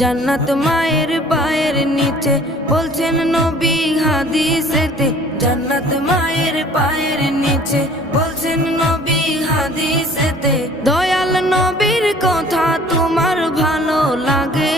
জান্নাত মায়ের পায়ের নিচে বলছেন নবী হাদিসেতে। জান্নাত মায়ের পায়ের নিচে বলছেন নবী হাদিসেতে। দয়াল নবীর কথা তোমার ভালো লাগে